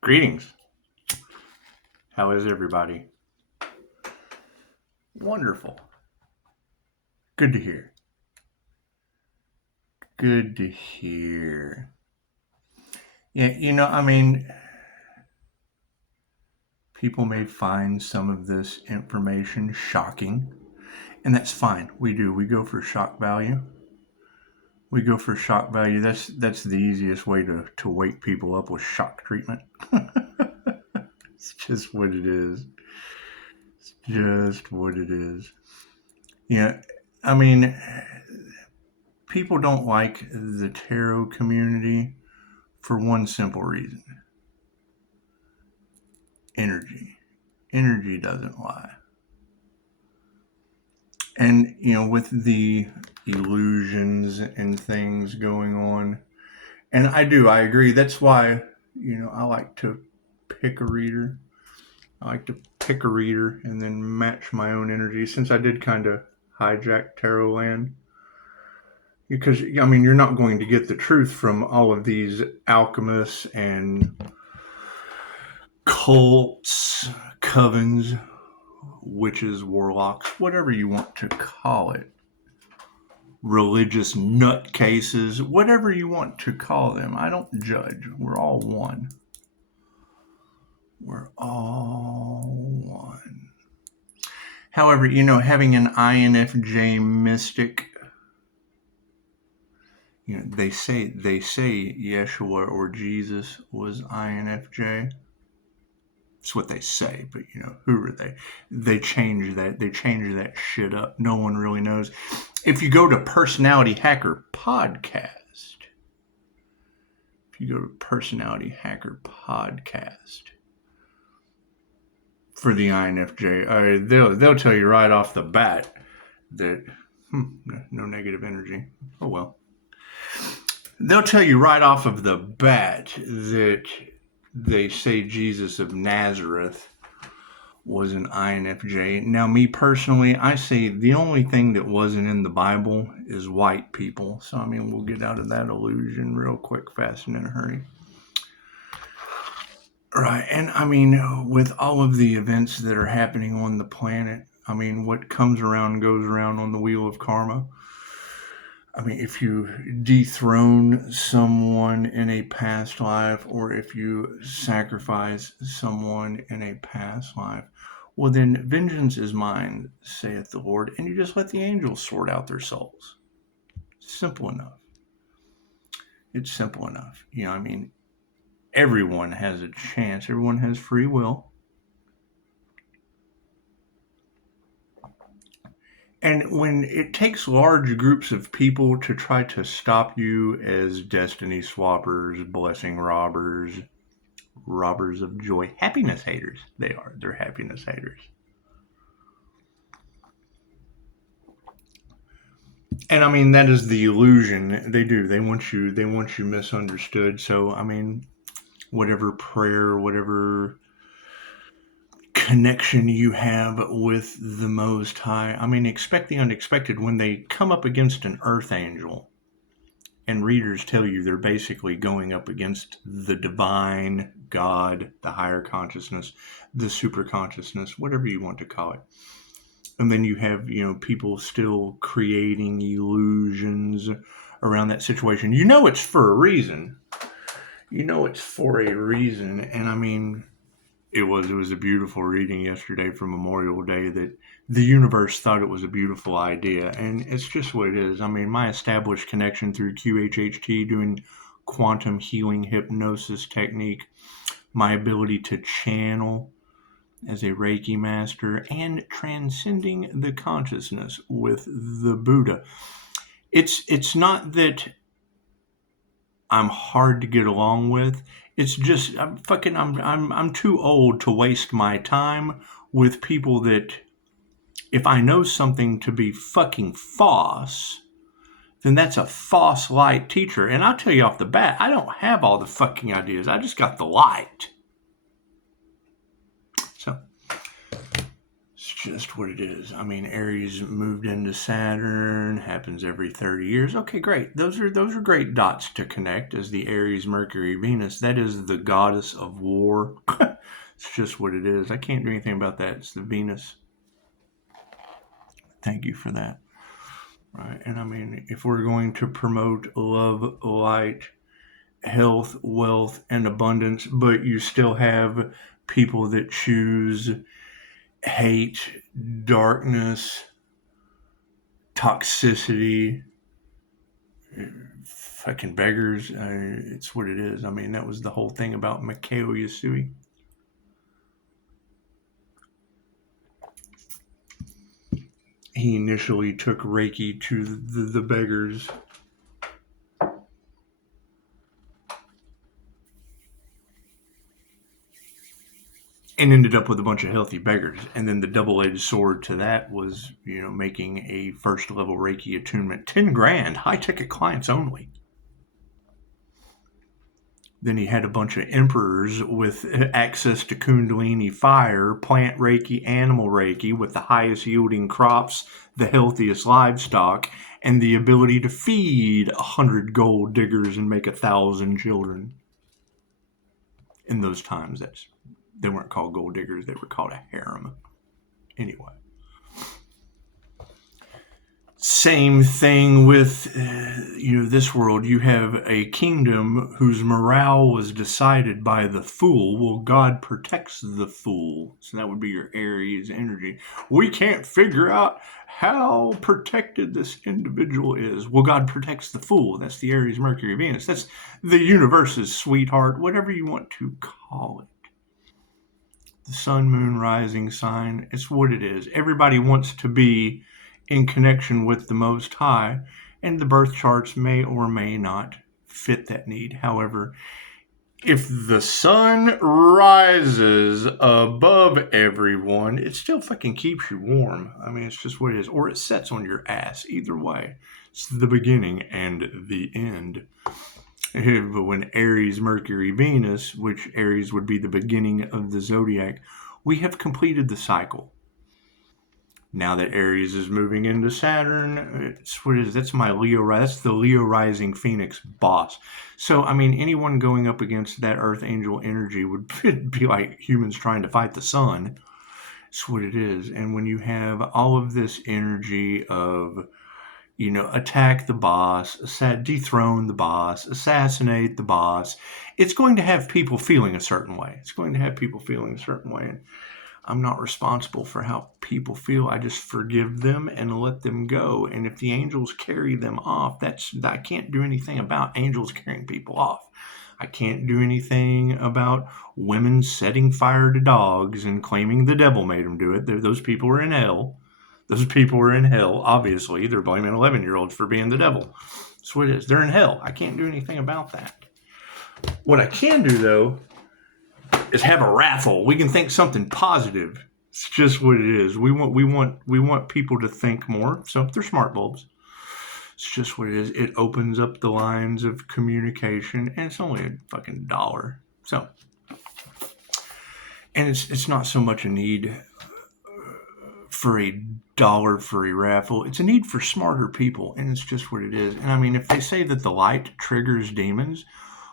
Greetings. How is everybody? Wonderful. Good to hear. Good to hear. Yeah, people may find some of this information shocking, and that's fine. We do. We go for shock value. That's the easiest way to wake people up with shock treatment. It's just what it is. It's just what it is. Yeah, I mean, people don't like the tarot community for one simple reason. Energy. Energy doesn't lie. And, with the illusions and things going on, and I agree. That's why, I like to pick a reader. I like to pick a reader and then match my own energy, since I did kind of hijack tarot land. Because, you're not going to get the truth from all of these alchemists and cults, covens, witches, warlocks, whatever you want to call it. Religious nutcases, whatever you want to call them. I don't judge. We're all one. We're all one. However, having an INFJ mystic, they say Yeshua or Jesus was INFJ. It's what they say, but who are they? They change that shit up. No one really knows. If you go to Personality Hacker Podcast, for the INFJ, they'll tell you right off the bat that no negative energy. Oh well. They'll tell you right off of the bat that they say Jesus of Nazareth was an INFJ. Now, me personally, I say the only thing that wasn't in the Bible is white people. So, we'll get out of that illusion real quick, fast, and in a hurry. Right. And with all of the events that are happening on the planet, what comes around goes around on the wheel of karma. If you dethrone someone in a past life, or if you sacrifice someone in a past life, well then vengeance is mine, saith the Lord, and you just let the angels sort out their souls. Simple enough. It's simple enough. Everyone has a chance. Everyone has free will. And when it takes large groups of people to try to stop you as destiny swappers, blessing robbers, robbers of joy, happiness haters, they're happiness haters. And that is the illusion. They do. They want you misunderstood. So, whatever prayer, whatever connection you have with the Most High. Expect the unexpected. When they come up against an earth angel, and readers tell you they're basically going up against the divine, God, the higher consciousness, the super consciousness, whatever you want to call it. And then you have, people still creating illusions around that situation. It's for a reason. It's for a reason. And it was a beautiful reading yesterday for Memorial Day that the universe thought it was a beautiful idea. And it's just what it is. My established connection through QHHT, doing quantum healing hypnosis technique, my ability to channel as a Reiki master, and transcending the consciousness with the Buddha. It's not that I'm hard to get along with. It's just I'm too old to waste my time with people that, if I know something to be fucking false, then that's a false light teacher. And I'll tell you off the bat, I don't have all the fucking ideas. I just got the light. It's just what it is. I mean, Aries moved into Saturn, happens every 30 years. Okay, great. Those are great dots to connect as the Aries, Mercury, Venus. That is the goddess of war. It's just what it is. I can't do anything about that. It's the Venus. Thank you for that. Right. And I mean, if we're going to promote love, light, health, wealth, and abundance, but you still have people that choose hate, darkness, toxicity, fucking beggars. It's what it is. I mean, that was the whole thing about Mikao Yasui. He initially took Reiki to the beggars. And ended up with a bunch of healthy beggars. And then the double-edged sword to that was, making a first-level Reiki attunement. 10 grand, high-ticket clients only. Then he had a bunch of emperors with access to Kundalini fire, plant Reiki, animal Reiki, with the highest yielding crops, the healthiest livestock, and the ability to feed 100 gold diggers and make 1,000 children. In those times, they weren't called gold diggers, they were called a harem. Anyway. Same thing with, this world. You have a kingdom whose morale was decided by the fool. Well, God protects the fool. So that would be your Aries energy. We can't figure out how protected this individual is. Well, God protects the fool. That's the Aries, Mercury, Venus. That's the universe's sweetheart, whatever you want to call it. The sun, moon, rising sign. It's what it is. Everybody wants to be in connection with the Most High, and the birth charts may or may not fit that need. However, if the sun rises above everyone, it still fucking keeps you warm. I mean, it's just what it is. Or it sets on your ass. Either way, it's the beginning and the end. But when Aries, Mercury, Venus, which Aries would be the beginning of the zodiac, we have completed the cycle. Now that Aries is moving into Saturn, it's what it is. That's my Leo. That's the Leo rising Phoenix boss. So, I mean, anyone going up against that Earth Angel energy would be like humans trying to fight the sun. It's what it is. And when you have all of this energy of, attack the boss, dethrone the boss, assassinate the boss, it's going to have people feeling a certain way. And I'm not responsible for how people feel. I just forgive them and let them go. And if the angels carry them off, I can't do anything about angels carrying people off. I can't do anything about women setting fire to dogs and claiming the devil made them do it. Those people are in hell. Obviously. They're blaming 11-year-olds for being the devil. That's what it is. They're in hell. I can't do anything about that. What I can do, though, is have a raffle. We can think something positive. It's just what it is. We want people to think more. So they're smart bulbs. It's just what it is. It opens up the lines of communication, and it's only a fucking $1. So, and it's not so much a need for a $1 for a raffle. It's a need for smarter people, and it's just what it is. And I mean, if they say that the light triggers demons,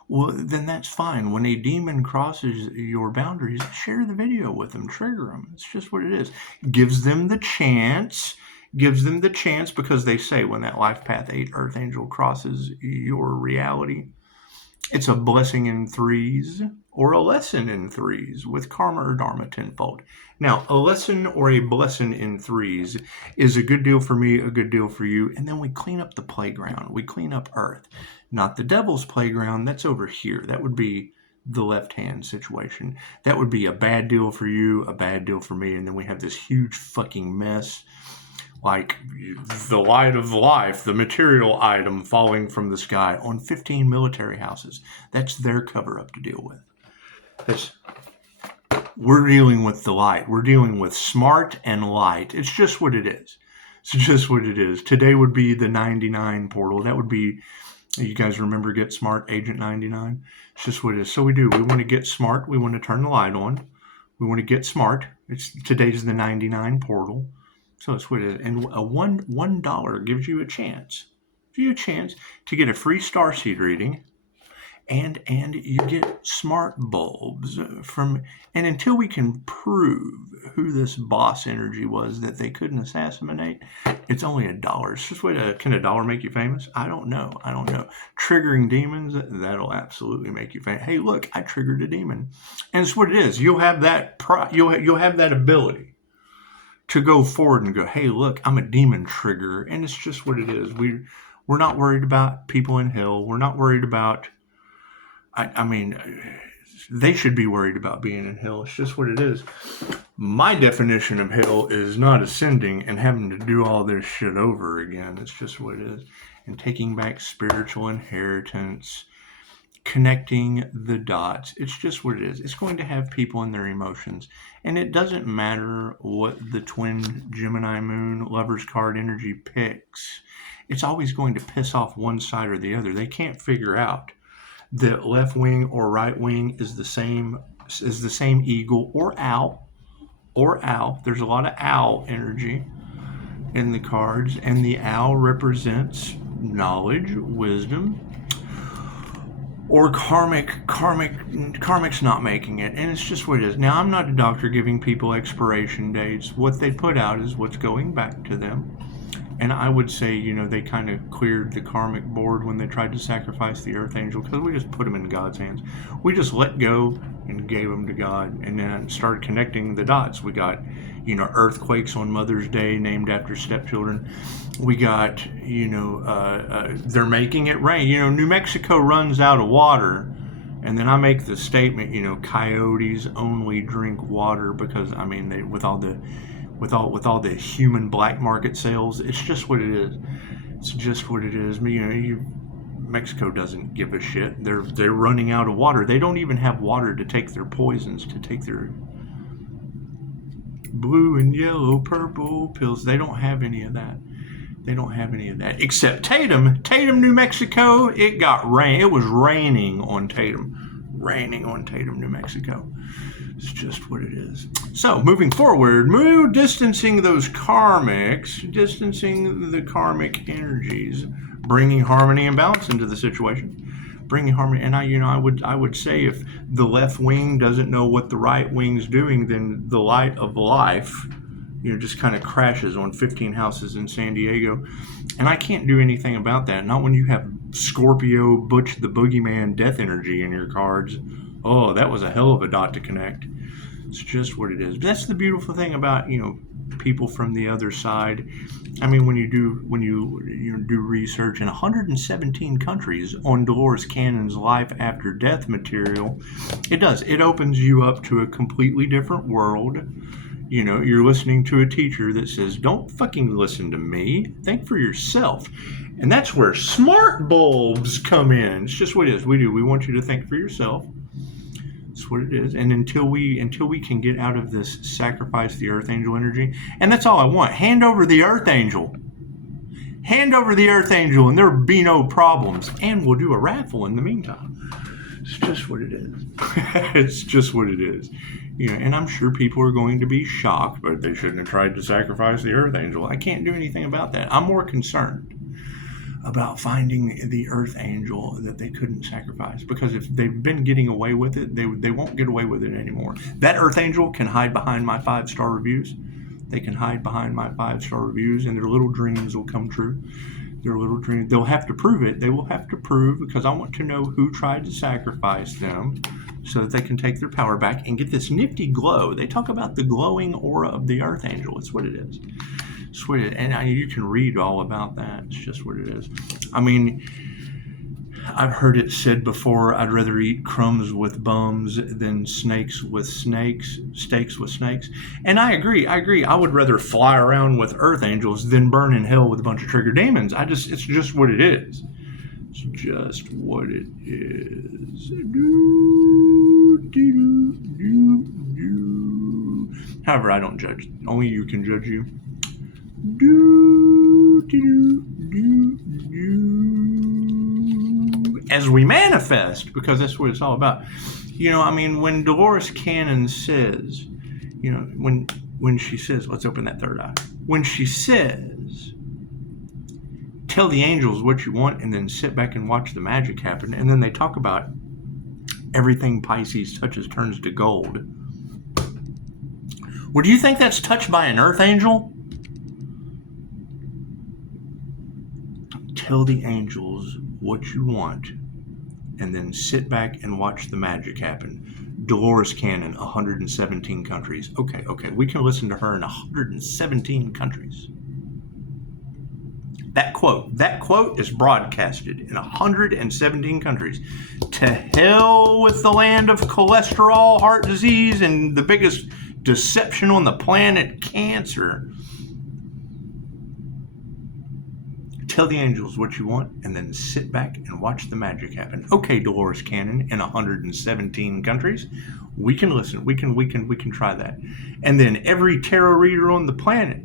well, then that's fine. When a demon crosses your boundaries, share the video with them, trigger them. It's just what it is. Gives them the chance, because they say when that Life Path 8 Earth Angel crosses your reality, it's a blessing in threes or a lesson in threes with karma or dharma tenfold. Now, a lesson or a blessing in threes is a good deal for me, a good deal for you, and then we clean up the playground. We clean up Earth. Not the devil's playground, that's over here. That would be the left-hand situation. That would be a bad deal for you, a bad deal for me, and then we have this huge fucking mess, like the light of life, the material item falling from the sky on 15 military houses. That's their cover-up to deal with. We're dealing with the light. We're dealing with smart and light. It's just what it is. Today would be the 99 portal. That would be, you guys remember Get Smart, Agent 99? It's just what it is. So we want to get smart. We want to turn the light on. We want to get smart. Today's the 99 portal. So it's what it is. And a $1 gives you a chance. To get a free starseed reading, and you get smart bulbs from, and until we can prove who this boss energy was that they couldn't assassinate, it's only $1. It's just can $1 make you famous? I don't know. Triggering demons, that'll absolutely make you famous. Hey, look, I triggered a demon, and it's what it is. You'll have that you'll have that ability to go forward and go, hey, look, I'm a demon trigger, and it's just what it is. We're not worried about people in hell. We're not worried about. I mean, they should be worried about being in hell. It's just what it is. My definition of hell is not ascending and having to do all this shit over again. It's just what it is. And taking back spiritual inheritance, connecting the dots. It's just what it is. It's going to have people in their emotions. And it doesn't matter what the twin Gemini moon lover's card energy picks. It's always going to piss off one side or the other. They can't figure out that left wing or right wing is the same eagle or owl. There's a lot of owl energy in the cards, and the owl represents knowledge, wisdom, or karmic's not making it, and it's just what it is. Now, I'm not a doctor giving people expiration dates. What they put out is what's going back to them. And I would say, they kind of cleared the karmic board when they tried to sacrifice the Earth Angel, because we just put them in God's hands. We just let go and gave them to God, and then started connecting the dots. We got, earthquakes on Mother's Day named after stepchildren. We got, they're making it rain. New Mexico runs out of water. And then I make the statement, coyotes only drink water because, they with all the human black market sales, it's just what it is. It's just what it is. Mexico doesn't give a shit. They're running out of water. They don't even have water to take their poisons, to take their blue and yellow, purple pills. They don't have any of that. Except Tatum, New Mexico. It got rain. It was raining on Tatum, New Mexico. It's just what it is. So, moving forward, distancing those karmics, distancing the karmic energies, bringing harmony and balance into the situation. Bringing harmony, and I would say if the left wing doesn't know what the right wing's doing, then the light of life, just kind of crashes on 15 houses in San Diego. And I can't do anything about that. Not when you have Scorpio, Butch the Boogeyman, death energy in your cards. Oh, that was a hell of a dot to connect. It's just what it is. That's the beautiful thing about, people from the other side. When you do research in 117 countries on Dolores Cannon's life after death material, it opens you up to a completely different world. You're listening to a teacher that says, don't fucking listen to me. Think for yourself. And that's where smart bulbs come in. It's just what it is. We want you to think for yourself. That's what it is. And until we can get out of this sacrifice the Earth Angel energy, and that's all I want. Hand over the Earth Angel. And there'll be no problems. And we'll do a raffle in the meantime. It's just what it is. And I'm sure people are going to be shocked, but they shouldn't have tried to sacrifice the Earth Angel. I can't do anything about that. I'm more concerned about finding the Earth Angel that they couldn't sacrifice, because if they've been getting away with it, they won't get away with it anymore. That Earth Angel can hide behind my 5-star reviews. They can hide behind my 5-star reviews, and their little dreams will come true. They'll have to prove it. They will have to prove, because I want to know who tried to sacrifice them, so that they can take their power back and get this nifty glow. They talk about the glowing aura of the Earth Angel. It's what it is. And you can read all about that. It's just what it is. I've heard it said before, I'd rather eat crumbs with bums than steaks with snakes. And I agree. I would rather fly around with Earth Angels than burn in hell with a bunch of trigger demons. It's just what it is. It's just what it is. However, I don't judge. Only you can judge you. As we manifest, because that's what it's all about. When Dolores Cannon says, when she says, let's open that third eye. When she says, tell the angels what you want and then sit back and watch the magic happen. And then they talk about everything Pisces touches turns to gold. Well, do you think that's touched by an earth angel? Tell the angels what you want and then sit back and watch the magic happen. Dolores Cannon, 117 countries. Okay, we can listen to her in 117 countries. That quote is broadcasted in 117 countries. To hell with the land of cholesterol, heart disease, and the biggest deception on the planet, cancer. Tell the angels what you want and then sit back and watch the magic happen. Okay, Dolores Cannon, in 117 countries. We can listen. We can try that. And then every tarot reader on the planet,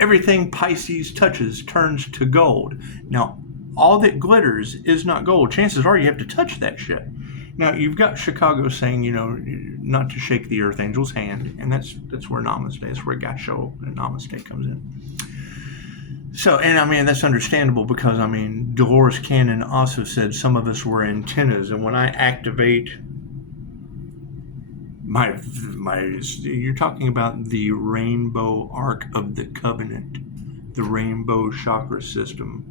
everything Pisces touches turns to gold. Now, all that glitters is not gold. Chances are you have to touch that shit. Now, you've got Chicago saying, not to shake the earth angel's hand, and that's where Namaste, that's where Gacho and Namaste comes in. So, and that's understandable because, Dolores Cannon also said some of us were antennas, and when I activate my you're talking about the rainbow arc of the covenant, the rainbow chakra system.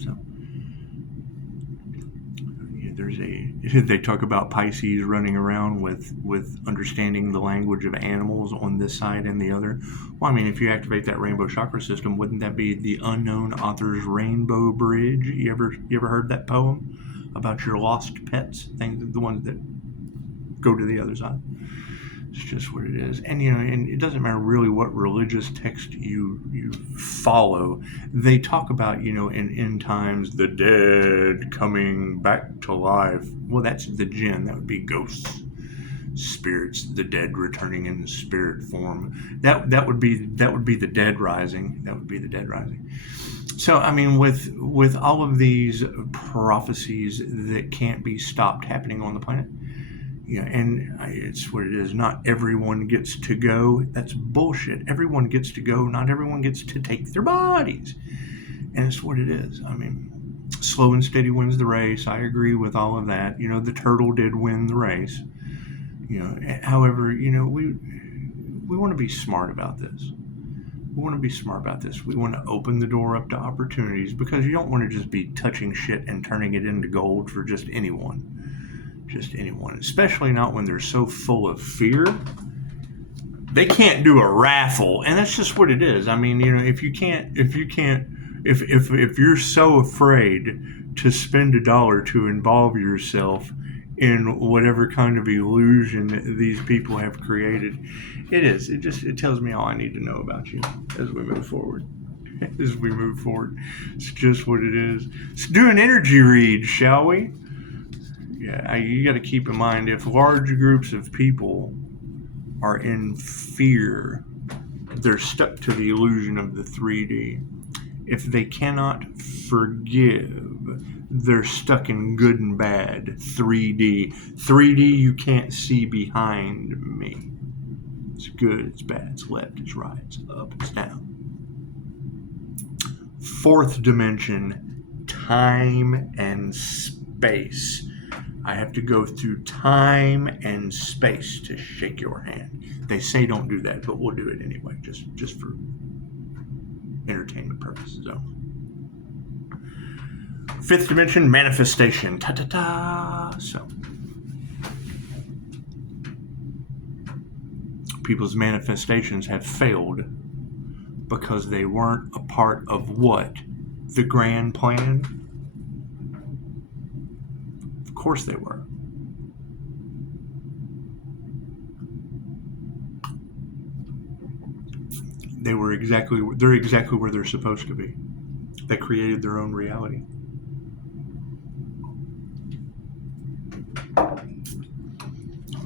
So, they talk about Pisces running around with understanding the language of animals on this side and the other. Well, if you activate that rainbow chakra system, wouldn't that be the unknown author's rainbow bridge? You ever heard that poem about your lost pets, things, the ones that go to the other side? It's just what it is. And and it doesn't matter really what religious text you follow. They talk about, in end times, the dead coming back to life. Well, that's the jinn. That would be ghosts, spirits, the dead returning in spirit form. That would be the dead rising. That would be the dead rising. So, with all of these prophecies that can't be stopped happening on the planet, and it's what it is. Not everyone gets to go. That's bullshit. Everyone gets to go. Not everyone gets to take their bodies. And it's what it is. Slow and steady wins the race. I agree with all of that. The turtle did win the race. However, we want to be smart about this. We want to be smart about this. We want to open the door up to opportunities because you don't want to just be touching shit and turning it into gold for just anyone. Just anyone, especially not when they're so full of fear. They can't do a raffle, and that's just what it is. If you're so afraid to spend $1 to involve yourself in whatever kind of illusion these people have created, it tells me all I need to know about you as we move forward. It's just what it is. Let's do an energy read, shall we? Yeah, you got to keep in mind, if large groups of people are in fear, they're stuck to the illusion of the 3D. If they cannot forgive, they're stuck in good and bad 3D. 3D, you can't see behind me. It's good, it's bad, it's left, it's right, it's up, it's down. Fourth dimension, time and space. I have to go through time and space to shake your hand. They say don't do that, but we'll do it anyway, just for entertainment purposes only. Fifth dimension, manifestation. So, people's manifestations have failed because they weren't a part of what? The grand plan? Of course they were. They're exactly where they're supposed to be. They created their own reality.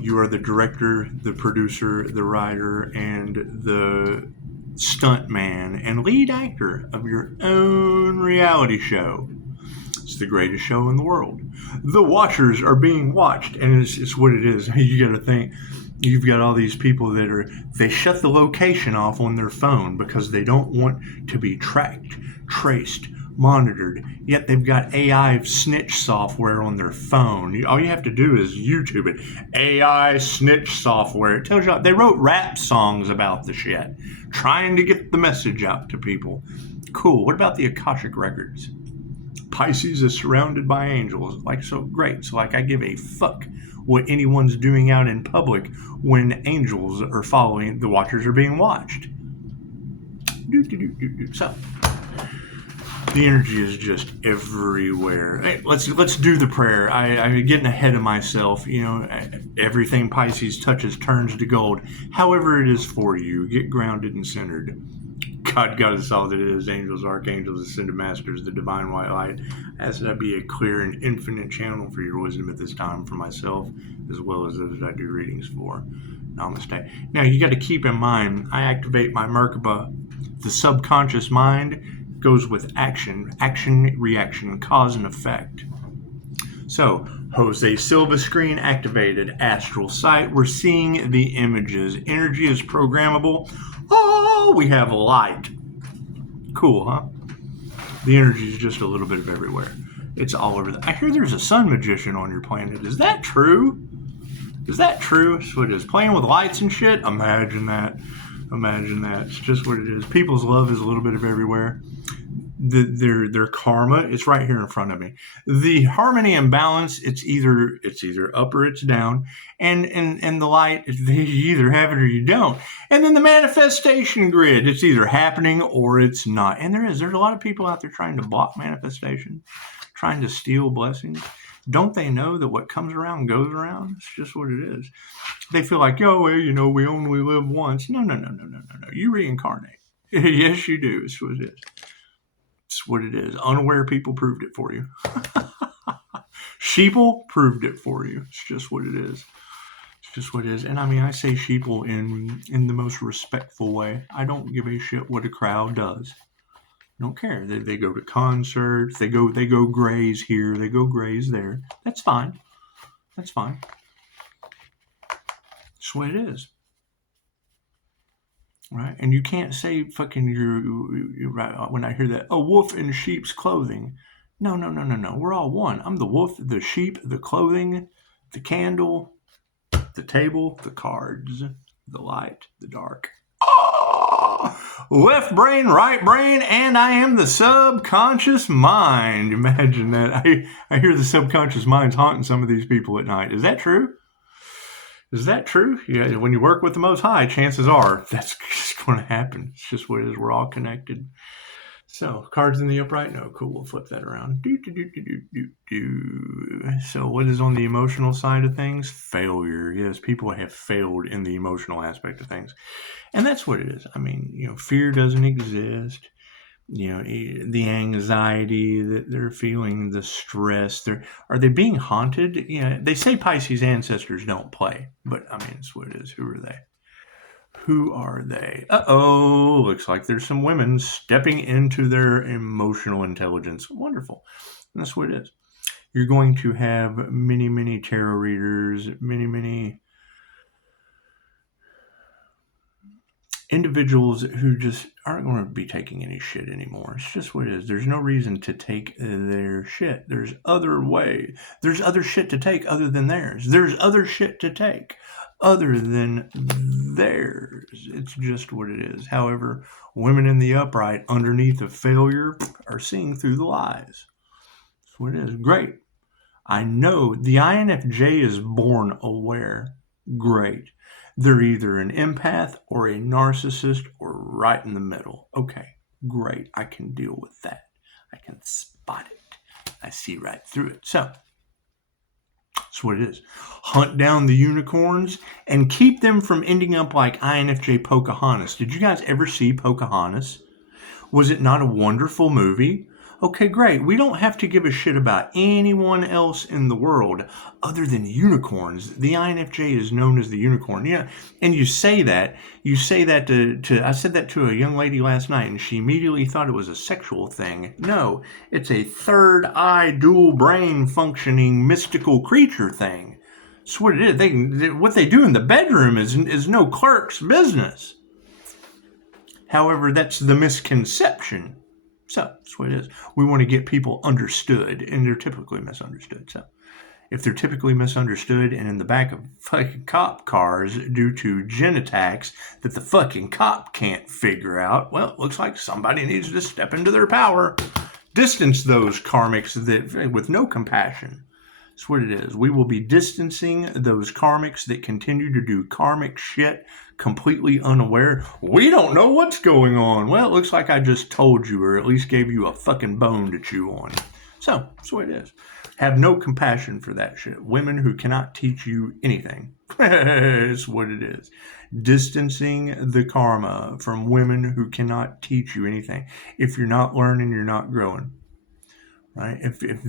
You are the director, the producer, the writer, and the stunt man and lead actor of your own reality show. It's the greatest show in the world. The Watchers are being watched, and it's what it is. You got to think. You've got all these people that they shut the location off on their phone because they don't want to be tracked, traced, monitored. Yet they've got AI snitch software on their phone. All you have to do is YouTube it. AI snitch software. It tells you they wrote rap songs about the shit, trying to get the message out to people. Cool. What about the Akashic records? Pisces is surrounded by angels. Like, so great. So like, I give a fuck what anyone's doing out in public when angels are following. The Watchers are being watched. So the energy is just everywhere. Hey, let's do the prayer. I'm getting ahead of myself. You know, everything Pisces touches turns to gold. However it is for you, get grounded and centered. God is all that it is. Angels, archangels, ascended masters, the divine white light. Ask that I be a clear and infinite channel for your wisdom at this time for myself, as well as those I do readings for. Namaste. Now, you got to keep in mind, I activate my Merkaba. The subconscious mind goes with action, reaction, cause and effect. So, Jose Silva screen activated, astral sight. We're seeing the images. Energy is programmable. Oh, we have light. Cool, huh? The energy is just a little bit of everywhere. It's all over. I hear there's a sun magician on your planet. Is that true? Is that true? So it is. Playing with lights and shit? Imagine that. Imagine that. It's just what it is. People's love is a little bit of everywhere. Their karma, it's right here in front of me. The harmony and balance, it's either up or it's down, and the light, you either have it or you don't. And then the manifestation grid, it's either happening or it's not. And there's a lot of people out there trying to block manifestation, trying to steal blessings. Don't they know that what comes around goes around? It's just what it is. They feel like, oh, well, you know, we only live once. No. You reincarnate. Yes, you do. It's what it is. It's what it is. Unaware people proved it for you. Sheeple proved it for you. It's just what it is. It's just what it is. And I mean, I say sheeple in the most respectful way. I don't give a shit what a crowd does. I don't care. They go to concerts. They go graze here. They go graze there. That's fine. That's fine. That's what it is. Right? And you can't say fucking you're right when I hear that, a wolf in sheep's clothing. No. We're all one. I'm the wolf, the sheep, the clothing, the candle, the table, the cards, the light, the dark. Oh! Left brain, right brain, and I am the subconscious mind. Imagine that. I hear the subconscious mind's haunting some of these people at night. Is that true? Is that true? Yeah, when you work with the Most High, chances are that's just going to happen. It's just what it is. We're all connected. So, cards in the upright? No, cool. We'll flip that around. So, what is on the emotional side of things? Failure. Yes, people have failed in the emotional aspect of things. And that's what it is. I mean, you know, fear doesn't exist. You know, the anxiety that they're feeling, the stress. Are they being haunted? You know, they say Pisces ancestors don't play, but I mean, it's what it is. Who are they? Who are they? Uh-oh, looks like there's some women stepping into their emotional intelligence. Wonderful. And that's what it is. You're going to have many tarot readers, many individuals who just aren't going to be taking any shit anymore. It's just what it is. There's no reason to take their shit. There's other way. There's other shit to take other than theirs. There's other shit to take other than theirs. It's just what it is. However, women in the upright underneath of failure are seeing through the lies. That's what it is. Great. I know the INFJ is born aware. Great. They're either an empath or a narcissist or right in the middle. Okay, great. I can deal with that. I can spot it. I see right through it. So, that's what it is. Hunt down the unicorns and keep them from ending up like INFJ Pocahontas. Did you guys ever see Pocahontas? Was it not a wonderful movie? Okay, great. We don't have to give a shit about anyone else in the world other than unicorns. The INFJ is known as the unicorn. Yeah, and you say that to I said that to a young lady last night, and she immediately thought it was a sexual thing. No, it's a third eye, dual brain functioning mystical creature thing. That's what it is. What they do in the bedroom is no clerk's business. However, that's the misconception. So that's what it is. We want to get people understood, and they're typically misunderstood. So if they're typically misunderstood and in the back of fucking cop cars due to gen attacks that the fucking cop can't figure out, well, it looks like somebody needs to step into their power. Distance those karmics with no compassion. That's what it is. We will be distancing those karmics that continue to do karmic shit completely unaware. We don't know what's going on. Well, it looks like I just told you, or at least gave you a fucking bone to chew on. So, that's what it is. Have no compassion for that shit. Women who cannot teach you anything. That's what it is. Distancing the karma from women who cannot teach you anything. If you're not learning, you're not growing. Right? If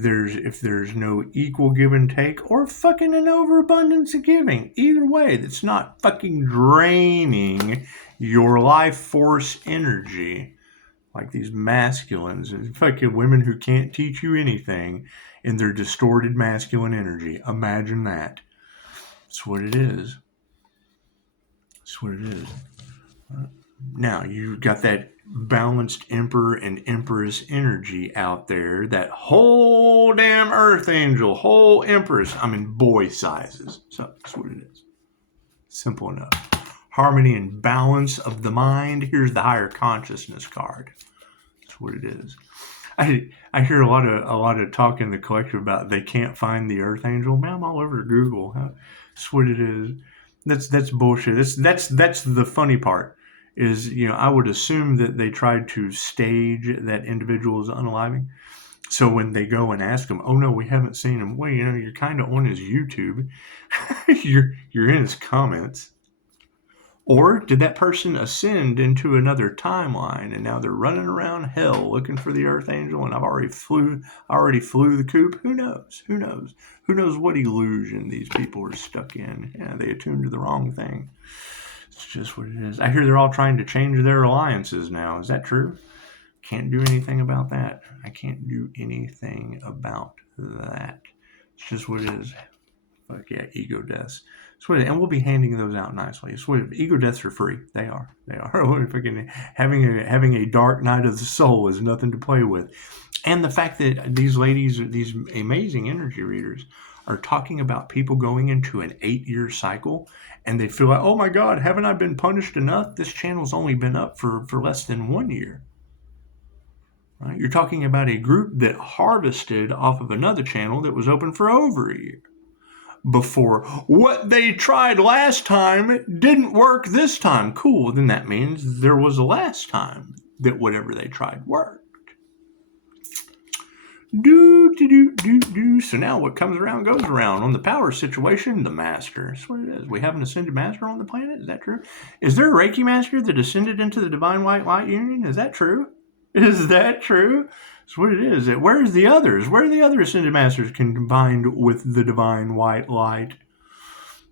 there's no equal give and take, or fucking an overabundance of giving, either way, that's not fucking draining your life force energy like these masculines and fucking women who can't teach you anything in their distorted masculine energy. Imagine that. That's what it is. That's what it is. Now, you've got that balanced Emperor and Empress energy out there. That whole damn Earth Angel, whole Empress. I'm in boy sizes. So that's what it is. Simple enough. Harmony and balance of the mind. Here's the higher consciousness card. That's what it is. I hear a lot of talk in the collective about they can't find the Earth Angel. Man, I'm all over Google. That's what it is. That's bullshit. That's the funny part. Is, I would assume that they tried to stage that individual's unaliving. So when they go and ask him, oh no, we haven't seen him. Well, you're kind of on his YouTube. you're in his comments. Or did that person ascend into another timeline and now they're running around hell looking for the Earth Angel, and I already flew the coop? Who knows? Who knows what illusion these people are stuck in? Yeah, they attuned to the wrong thing. It's just what it is. I hear they're all trying to change their alliances now. Is that true? Can't do anything about that. I can't do anything about that. It's just what it is. Fuck yeah, ego deaths. And we'll be handing those out nicely. Ego deaths are free. They are. Fucking having a dark night of the soul is nothing to play with. And the fact that these ladies, these amazing energy readers, are talking about people going into an 8-year cycle, and they feel like, oh my God, haven't I been punished enough? This channel's only been up for less than 1 year. Right? You're talking about a group that harvested off of another channel that was open for over a year. Before what they tried last time didn't work this time. Cool, then that means there was a last time that whatever they tried worked. So now what comes around goes around. On the power situation, the master. That's what it is. We have an ascended master on the planet. Is that true? Is there a Reiki master that ascended into the Divine White Light Union? Is that true? Is that true? That's what it is. Where's the others? Where are the other ascended masters combined with the Divine White Light?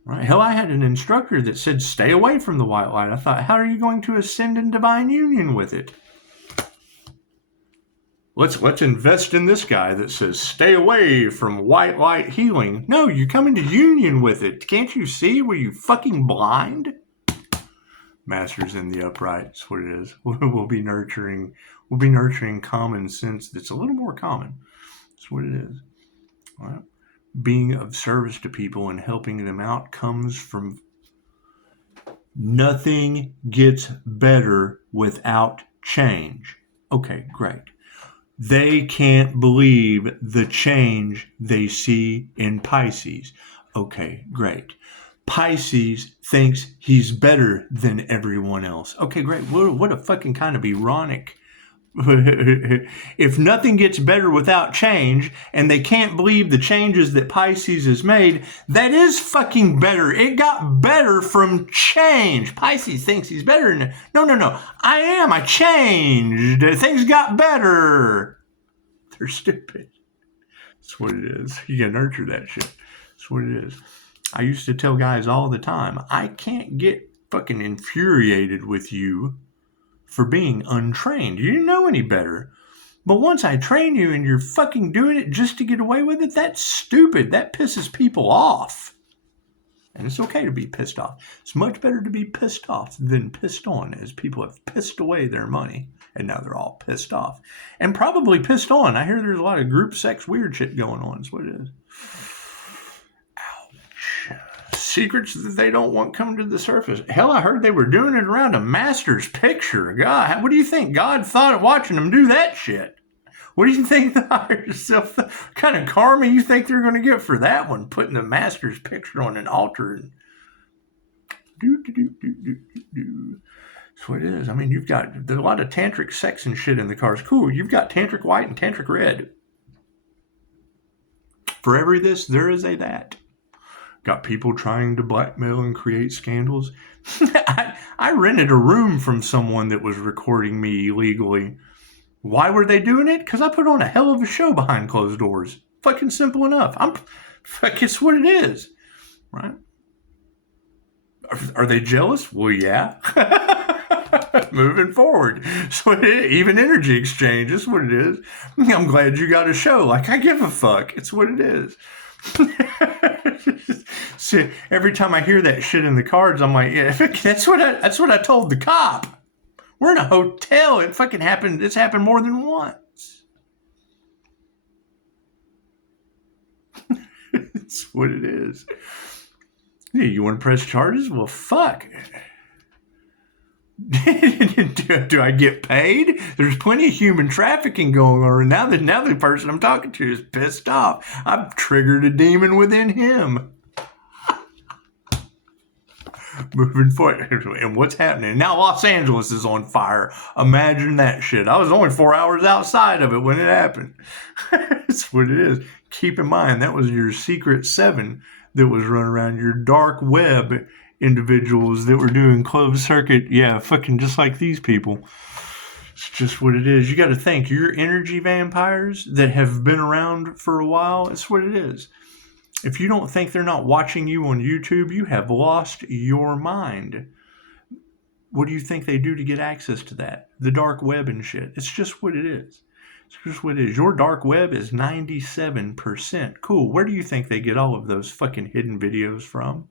Right? Hell, I had an instructor that said, stay away from the white light. I thought, how are you going to ascend in divine union with it? Let's invest in this guy that says, stay away from white light healing. No, you come into union with it. Can't you see? Were you fucking blind? Masters in the upright. That's what it is. We'll be nurturing common sense that's a little more common. That's what it is. All right. Being of service to people and helping them out comes from nothing gets better without change. Okay, great. They can't believe the change they see in Pisces. Okay, great. Pisces thinks he's better than everyone else. Okay, great. What a fucking kind of ironic. If nothing gets better without change, and they can't believe the changes that Pisces has made, that is fucking better. It got better from change. Pisces thinks he's better. No. I changed. Things got better. They're stupid. That's what it is. You gotta nurture that shit. That's what it is. I used to tell guys all the time, I can't get fucking infuriated with you for being untrained. You didn't know any better. But once I train you and you're fucking doing it just to get away with it, that's stupid. That pisses people off. And it's okay to be pissed off. It's much better to be pissed off than pissed on, as people have pissed away their money and now they're all pissed off. And probably pissed on. I hear there's a lot of group sex weird shit going on. That's what it is. Ouch. Secrets that they don't want come to the surface. Hell, I heard they were doing it around a master's picture. God, what do you think God thought of watching them do that shit? What do you think what kind of karma you think they're going to get for that one? Putting the master's picture on an altar and That's what it is. I mean, there's a lot of tantric sex and shit in the cars. Cool. You've got tantric white and tantric red. For every this, there is a that. Got people trying to blackmail and create scandals. I rented a room from someone that was recording me illegally. Why were they doing it? Because I put on a hell of a show behind closed doors. Fucking simple enough. It's what it is. Right? Are they jealous? Well, yeah. Moving forward. So even energy exchange is what it is. I'm glad you got a show. Like, I give a fuck. It's what it is. See, every time I hear that shit in the cards, I'm like, yeah, that's what I told the cop. We're in a hotel. It fucking happened. It's happened more than once. It's what it is. Yeah, you want to press charges? Well, fuck. Do I get paid? There's plenty of human trafficking going on. Now the person I'm talking to is pissed off. I've triggered a demon within him. Moving forward. And what's happening? Now Los Angeles is on fire. Imagine that shit. I was only 4 hours outside of it when it happened. That's what it is. Keep in mind, that was your secret 7 that was running around, your dark web individuals that were doing closed circuit. Yeah, fucking just like these people. It's just what it is. You got to think, your energy vampires that have been around for a while, it's what it is. If you don't think they're not watching you on YouTube, you have lost your mind. What do you think they do to get access to that? The dark web and shit. It's just what it is. It's just what it is. Your dark web is 97%. Cool. Where do you think they get all of those fucking hidden videos from?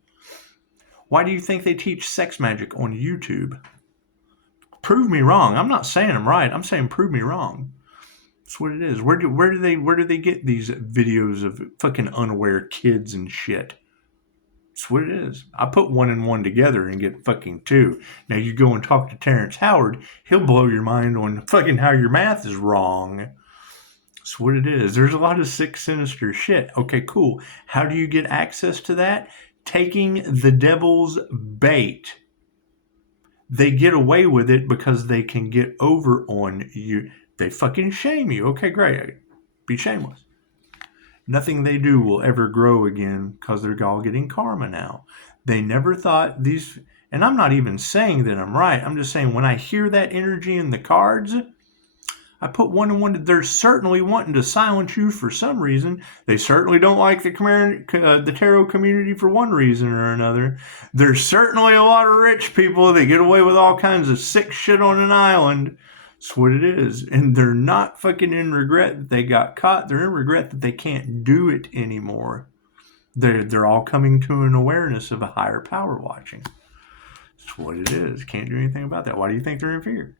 Why do you think they teach sex magic on YouTube? Prove me wrong. I'm not saying I'm right. I'm saying prove me wrong. That's what it is. Where do they get these videos of fucking unaware kids and shit? That's what it is. I put 1 and 1 together and get fucking 2. Now you go and talk to Terrence Howard, he'll blow your mind on fucking how your math is wrong. That's what it is. There's a lot of sick, sinister shit. Okay, cool. How do you get access to that? Taking the devil's bait. They get away with it because they can get over on you. They fucking shame you. Okay, great. Be shameless. Nothing they do will ever grow again because they're all getting karma now. They never thought these, and I'm not even saying that I'm right. I'm just saying when I hear that energy in the cards, I put 1 and 1. They're certainly wanting to silence you for some reason. They certainly don't like the tarot community for one reason or another. There's certainly a lot of rich people that get away with all kinds of sick shit on an island. That's what it is. And they're not fucking in regret that they got caught. They're in regret that they can't do it anymore. They're all coming to an awareness of a higher power watching. That's what it is. Can't do anything about that. Why do you think they're in fear?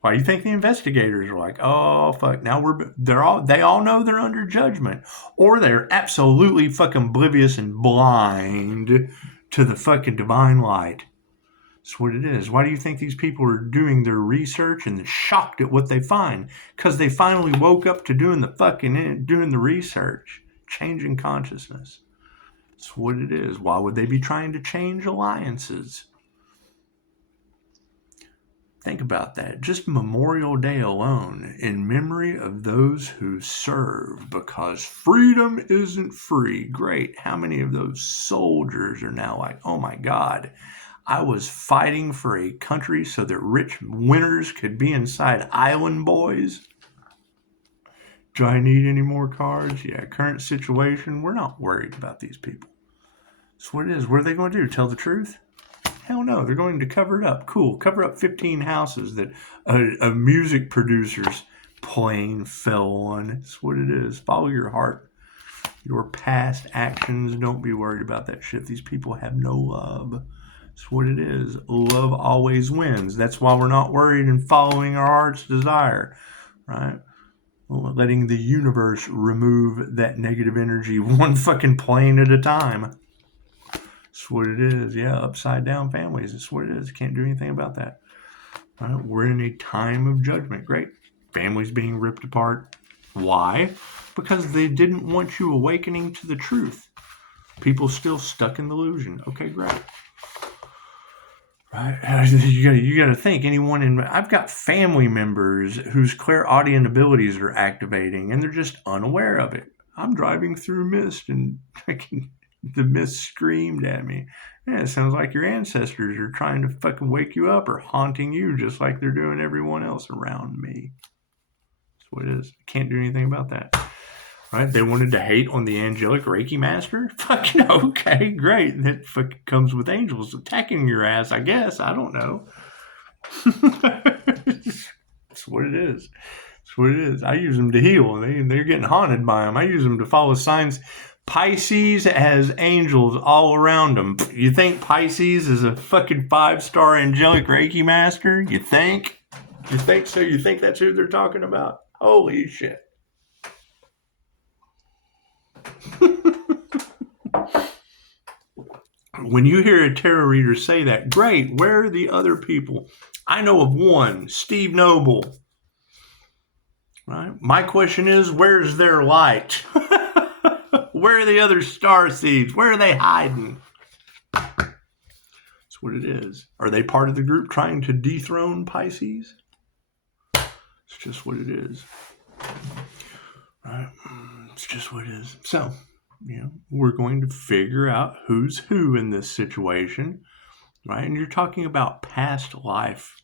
Why do you think the investigators are like, oh fuck, now they all know they're under judgment, or they're absolutely fucking oblivious and blind to the fucking divine light. That's what it is. Why do you think these people are doing their research and they're shocked at what they find? Because they finally woke up to doing the research, changing consciousness. That's what it is. Why would they be trying to change alliances? Think about that. Just Memorial Day alone, in memory of those who serve, because freedom isn't free. Great. How many of those soldiers are now like, oh my God, I was fighting for a country so that rich winners could be inside island boys? Do I need any more cards? Yeah, current situation. We're not worried about these people. That's what it is. What are they going to do? Tell the truth? Hell no. They're going to cover it up. Cool. Cover up 15 houses that a music producer's plane fell on. That's what it is. Follow your heart. Your past actions. Don't be worried about that shit. These people have no love. That's what it is. Love always wins. That's why we're not worried and following our heart's desire. Right? Letting the universe remove that negative energy one fucking plane at a time. That's what it is. Yeah, upside down families. That's what it is. Can't do anything about that. Right? We're in a time of judgment. Great. Families being ripped apart. Why? Because they didn't want you awakening to the truth. People still stuck in the illusion. Okay, great. Right? You got to think. I've got family members whose clairaudient abilities are activating, and they're just unaware of it. I'm driving through mist, and the mist screamed at me. Yeah, it sounds like your ancestors are trying to fucking wake you up or haunting you, just like they're doing everyone else around me. That's what it is. I can't do anything about that. Right? They wanted to hate on the angelic Reiki master? Fucking okay, great. That fucking comes with angels attacking your ass, I guess. I don't know. That's what it is. That's what it is. I use them to heal. They're getting haunted by them. I use them to follow signs. Pisces has angels all around them. You think Pisces is a fucking 5-star angelic Reiki master? You think? You think so? You think that's who they're talking about? Holy shit. When you hear a tarot reader say that, great, where are the other people? I know of one, Steve Noble. Right? My question is, where's their light? Where are the other star seeds? Where are they hiding? That's what it is. Are they part of the group trying to dethrone Pisces? It's just what it is. Right? It's just what it is. So, we're going to figure out who's who in this situation, right? And you're talking about past life.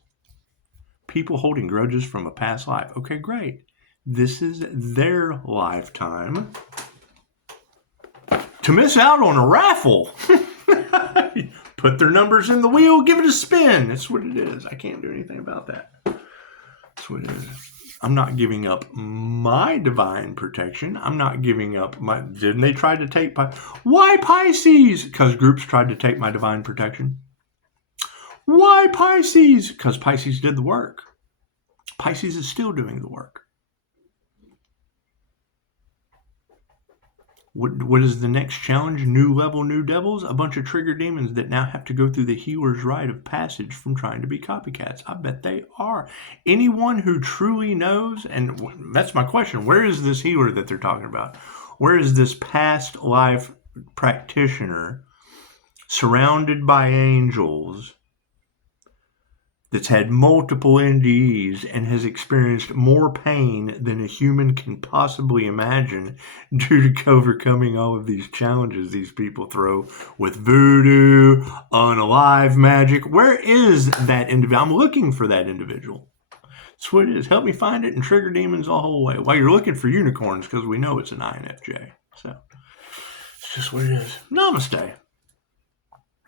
People holding grudges from a past life. Okay, great. This is their lifetime to miss out on a raffle. Put their numbers in the wheel, give it a spin. That's what it is. I can't do anything about that. That's what it is. I'm not giving up my divine protection. I'm not giving up my... Didn't they try to take... Why Pisces? Because groups tried to take my divine protection. Why Pisces? Because Pisces did the work. Pisces is still doing the work. What is the next challenge? New level, new devils? A bunch of trigger demons that now have to go through the healer's rite of passage from trying to be copycats. I bet they are. Anyone who truly knows, and that's my question, where is this healer that they're talking about? Where is this past life practitioner surrounded by angels that's had multiple NDEs and has experienced more pain than a human can possibly imagine due to overcoming all of these challenges these people throw with voodoo, unalive magic? Where is that individual? I'm looking for that individual. That's what it is. Help me find it and trigger demons all the whole way. While you're looking for unicorns, because we know it's an INFJ. So it's just what it is. Namaste.